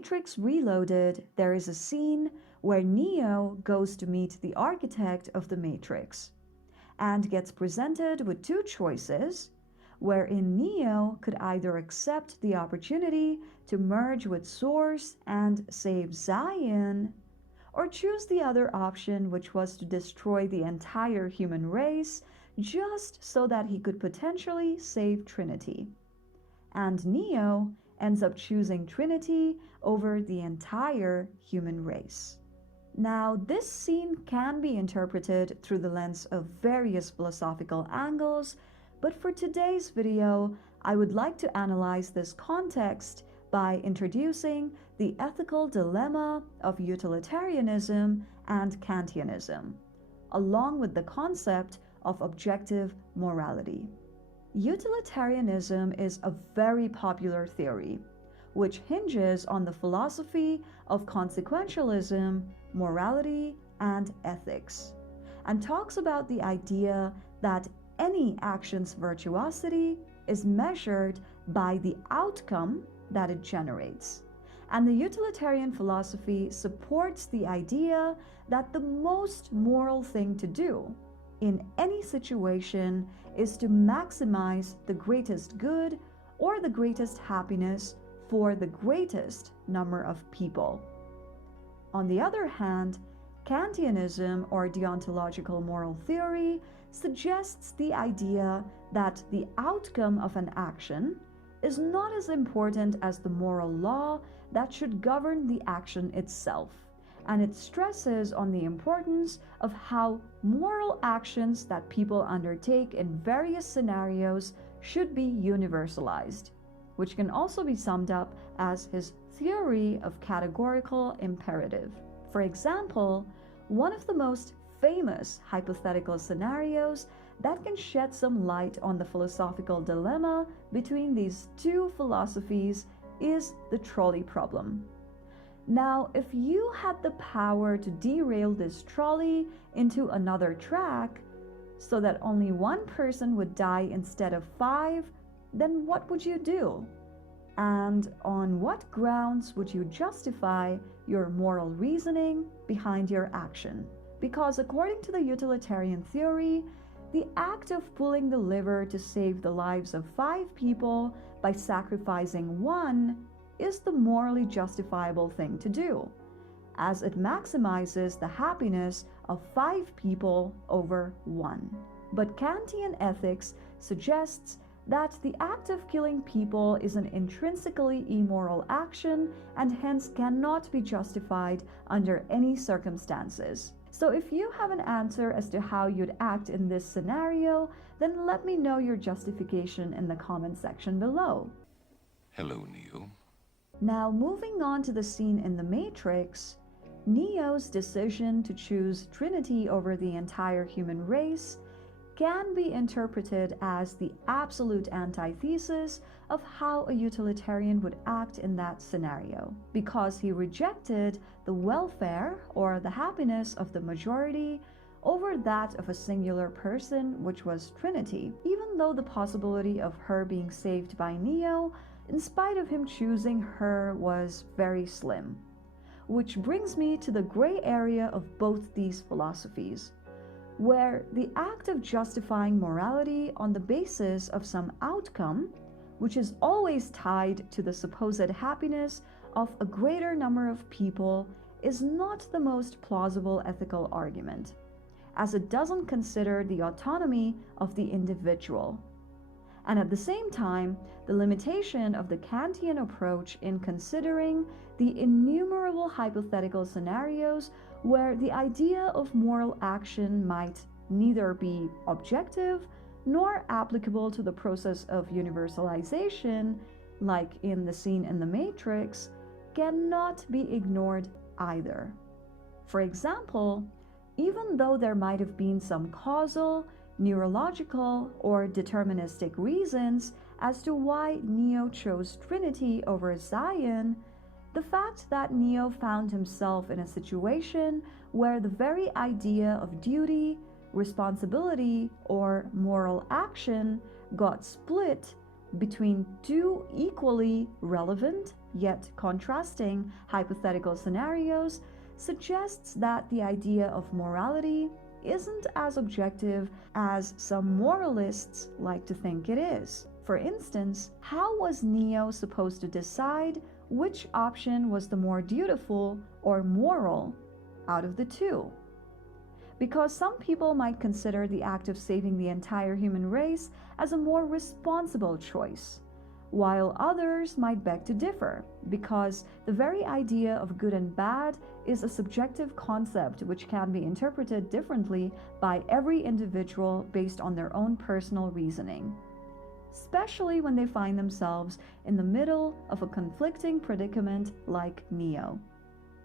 Matrix Reloaded, there is a scene where Neo goes to meet the architect of the Matrix and gets presented with two choices, wherein Neo could either accept the opportunity to merge with Source and save Zion, or choose the other option, which was to destroy the entire human race just so that he could potentially save Trinity. And Neo ends up choosing Trinity over the entire human race. Now, this scene can be interpreted through the lens of various philosophical angles, but for today's video, I would like to analyze this context by introducing the ethical dilemma of utilitarianism and Kantianism, along with the concept of objective morality. Utilitarianism is a very popular theory, which hinges on the philosophy of consequentialism, morality, and ethics, and talks about the idea that any action's virtuosity is measured by the outcome that it generates. And the utilitarian philosophy supports the idea that the most moral thing to do in any situation is to maximize the greatest good or the greatest happiness for the greatest number of people. On the other hand, Kantianism, or deontological moral theory, suggests the idea that the outcome of an action is not as important as the moral law that should govern the action itself, and it stresses on the importance of how moral actions that people undertake in various scenarios should be universalized, which can also be summed up as his theory of categorical imperative. For example, one of the most famous hypothetical scenarios that can shed some light on the philosophical dilemma between these two philosophies is the trolley problem. Now, if you had the power to derail this trolley into another track so that only one person would die instead of 5, then what would you do? And on what grounds would you justify your moral reasoning behind your action? Because according to the utilitarian theory, the act of pulling the lever to save the lives of 5 people by sacrificing 1 is the morally justifiable thing to do, as it maximizes the happiness of 5 people over 1. But Kantian ethics suggests that the act of killing people is an intrinsically immoral action and hence cannot be justified under any circumstances. So if you have an answer as to how you'd act in this scenario, then let me know your justification in the comment section below. Hello, Neo. Now, moving on to the scene in The Matrix, Neo's decision to choose Trinity over the entire human race can be interpreted as the absolute antithesis of how a utilitarian would act in that scenario, because he rejected the welfare or the happiness of the majority over that of a singular person, which was Trinity, even though the possibility of her being saved by Neo, in spite of him choosing her, was very slim. Which brings me to the gray area of both these philosophies, where the act of justifying morality on the basis of some outcome, which is always tied to the supposed happiness of a greater number of people, is not the most plausible ethical argument, as it doesn't consider the autonomy of the individual. And at the same time, the limitation of the Kantian approach in considering the innumerable hypothetical scenarios where the idea of moral action might neither be objective nor applicable to the process of universalization, like in the scene in The Matrix, cannot be ignored either. For example, even though there might have been some causal, neurological, or deterministic reasons as to why Neo chose Trinity over Zion, the fact that Neo found himself in a situation where the very idea of duty, responsibility, or moral action got split between two equally relevant yet contrasting hypothetical scenarios suggests that the idea of morality isn't as objective as some moralists like to think it is. For instance, how was Neo supposed to decide which option was the more dutiful or moral out of the two? Because some people might consider the act of saving the entire human race as a more responsible choice, while others might beg to differ, because the very idea of good and bad is a subjective concept which can be interpreted differently by every individual based on their own personal reasoning, especially when they find themselves in the middle of a conflicting predicament like Neo.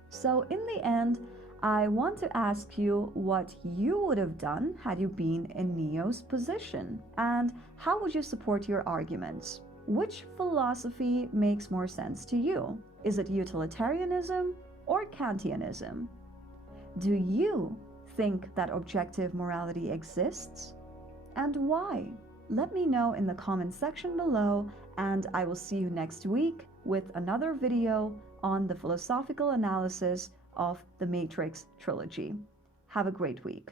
So in the end, I want to ask you what you would have done had you been in Neo's position, and how would you support your arguments? Which philosophy makes more sense to you? Is it utilitarianism or Kantianism? Do you think that objective morality exists? And why? Let me know in the comment section below, and I will see you next week with another video on the philosophical analysis of the Matrix trilogy. Have a great week.